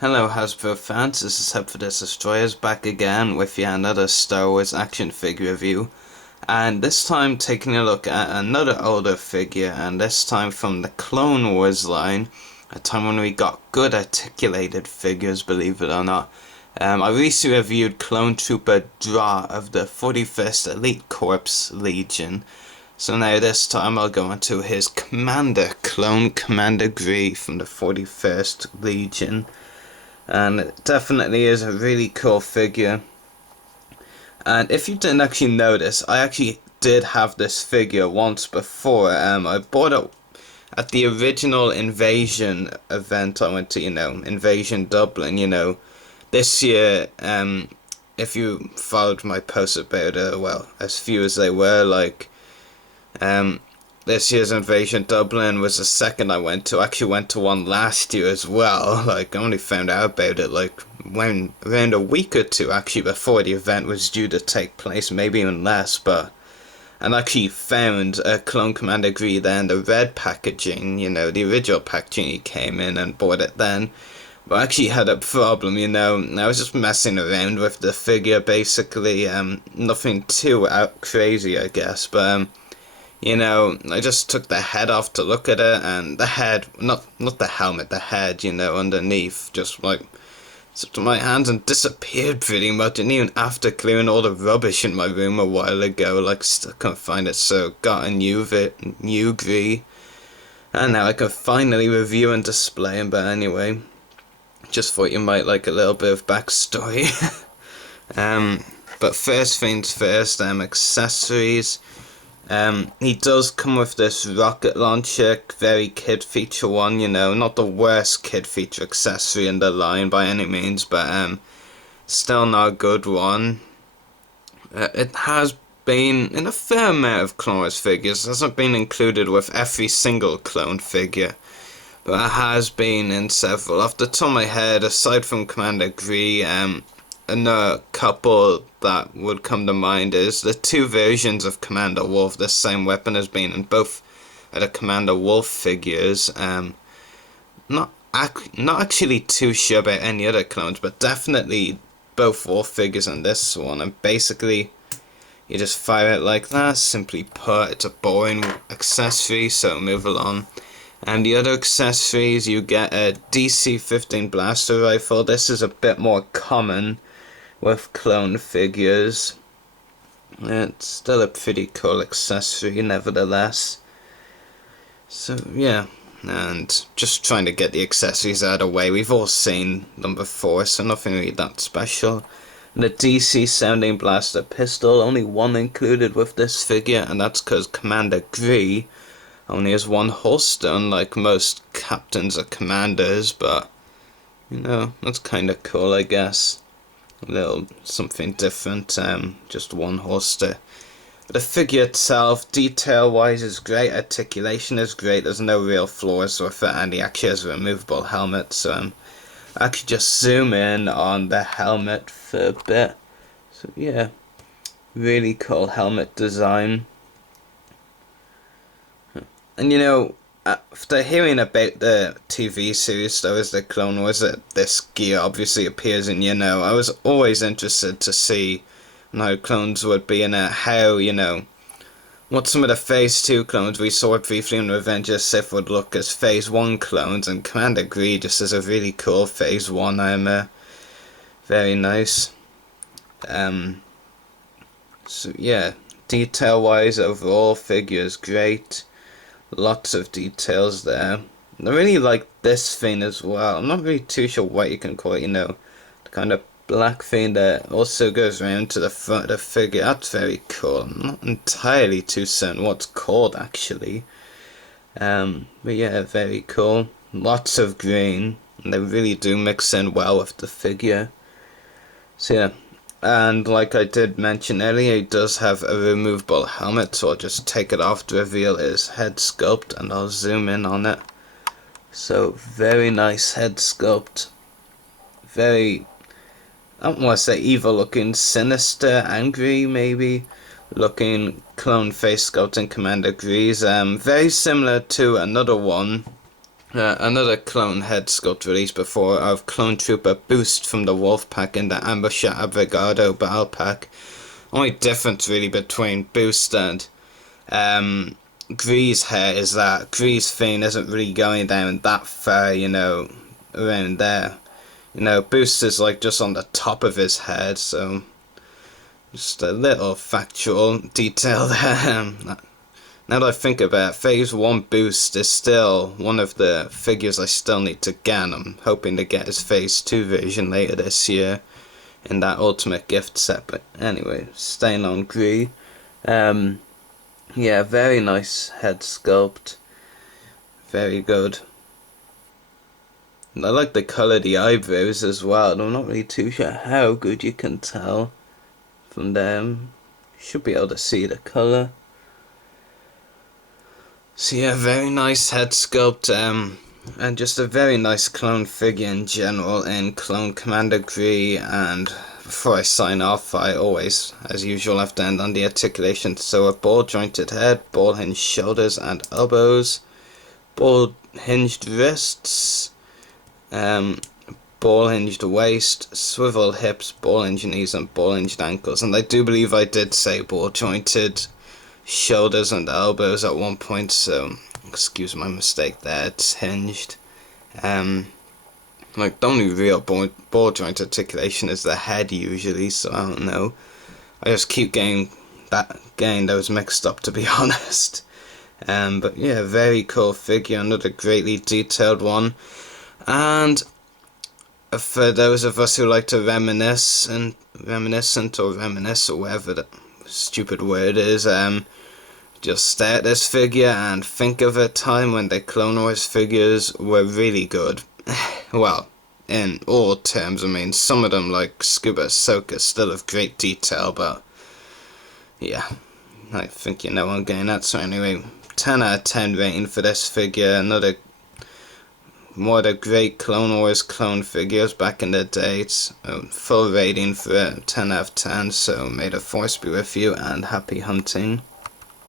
Hello Hasbro fans, this is Head for the Destroyers back again with yet another Star Wars action figure review, and this time taking a look at another older figure, and this time from the Clone Wars line, a time when we got good articulated figures, believe it or not. I recently reviewed Clone Trooper Draw of the 41st Elite Corps Legion, so now this time I'll go into his Commander, Clone Commander Gree from the 41st Legion. And it definitely is a really cool figure. And if you didn't actually notice, I actually did have this figure once before. I bought it at the original Invasion event I went to, Invasion Dublin, this year. If you followed my posts about it, well, as few as they were, this year's Invasion Dublin was the second I went to. I actually went to one last year as well. I only found out about it when around a week or two actually before the event was due to take place, maybe even less. And actually found a Clone Commander Gree then, the red packaging, the original packaging he came in, and bought it then. But I actually had a problem, I was just messing around with the figure basically. Nothing too crazy, I guess, but I just took the head off to look at it, and the head, not the helmet, the head, underneath, just slipped in my hands and disappeared pretty much, and even after clearing all the rubbish in my room a while ago, still can't find it, so got a new Gree, and now I can finally review and display him. But anyway, just thought you might like a little bit of backstory. But first things first, accessories. He does come with this rocket launcher, very kid feature one, not the worst kid feature accessory in the line by any means, but still not a good one. It has been in a fair amount of Clone Wars figures. It hasn't been included with every single clone figure, but it has been in several. Off the top of my head, aside from Commander Gree, another couple that would come to mind is the two versions of Commander Wolf. The same weapon has been in both of the Commander Wolf figures. Not actually too sure about any other clones, but definitely both Wolf figures and this one. And basically, you just fire it like that. Simply put, it's a boring accessory, so move along. And the other accessories, you get a DC-15 blaster rifle. This is a bit more common with clone figures. It's still a pretty cool accessory nevertheless. So yeah, and just trying to get the accessories out of the way. We've all seen them before, so nothing really that special. The DC sounding blaster pistol, only one included with this figure, and that's because Commander Gree only has one holster, unlike most captains or commanders, but that's kinda cool, I guess. A little something different, just one holster. The figure itself, detail wise, is great, articulation is great, there's no real flaws with it, and he actually has a removable helmet, so I could just zoom in on the helmet for a bit. So yeah, really cool helmet design. And after hearing about the TV series Star Wars The Clone Wars that this gear obviously appears in, I was always interested to see how clones would be in it, how, what some of the Phase 2 clones we saw briefly in Revenge of the Sith would look as Phase 1 clones, and Commander Gree just is a really cool Phase 1 armor. Very nice. So yeah, detail wise, overall figure is great. Lots of details there. I really like this thing as well. I'm not really too sure what you can call it, the kind of black thing that also goes around to the front of the figure. That's very cool. I'm not entirely too certain what it's called actually. But yeah, very cool. Lots of green, and they really do mix in well with the figure. So yeah. And like I did mention earlier, he does have a removable helmet, so I'll just take it off to reveal his head sculpt, and I'll zoom in on it. So, very nice head sculpt. Very, I don't want to say evil looking, sinister, angry maybe looking clone face sculpt in Commander Gree's. Very similar to another one Another clone head sculpt released before of Clone Trooper Boost from the Wolf Pack in the Ambusher Abregado Battle Pack. Only difference really between Boost and Gree's hair is that Gree's fin isn't really going down that far, you know, around there. You know, Boost is like just on the top of his head, so just a little factual detail there. Now that I think about it, Phase 1 Boost is still one of the figures I still need to get. I'm hoping to get his Phase 2 version later this year in that Ultimate Gift set. But anyway, staying on Gree. Yeah, very nice head sculpt. Very good. And I like the colour of the eyebrows as well. I'm not really too sure how good you can tell from them. Should be able to see the colour. So yeah, very nice head sculpt, and just a very nice clone figure in general in Clone Commander Gree. And before I sign off, I always, as usual, have to end on the articulation. So a ball jointed head, ball hinged shoulders and elbows, ball hinged wrists, ball hinged waist, swivel hips, ball hinged knees and ball hinged ankles. And I do believe I did say ball jointed shoulders and elbows at one point, so excuse my mistake there. It's hinged. Like the only real ball joint articulation is the head usually, so I don't know. I just keep getting those mixed up, to be honest. But yeah, very cool figure, another greatly detailed one. And for those of us who like to reminisce or whatever the stupid word is, just stare at this figure and think of a time when the Clone Wars figures were really good. Well, in all terms, I mean, some of them, like Scuba Ahsoka, still have great detail, but yeah, I think you know what I'm getting at. So anyway, 10 out of 10 rating for this figure. Another one of the great Clone Wars clone figures back in the day. It's a full rating for 10 out of 10, so may the Force be with you and happy hunting.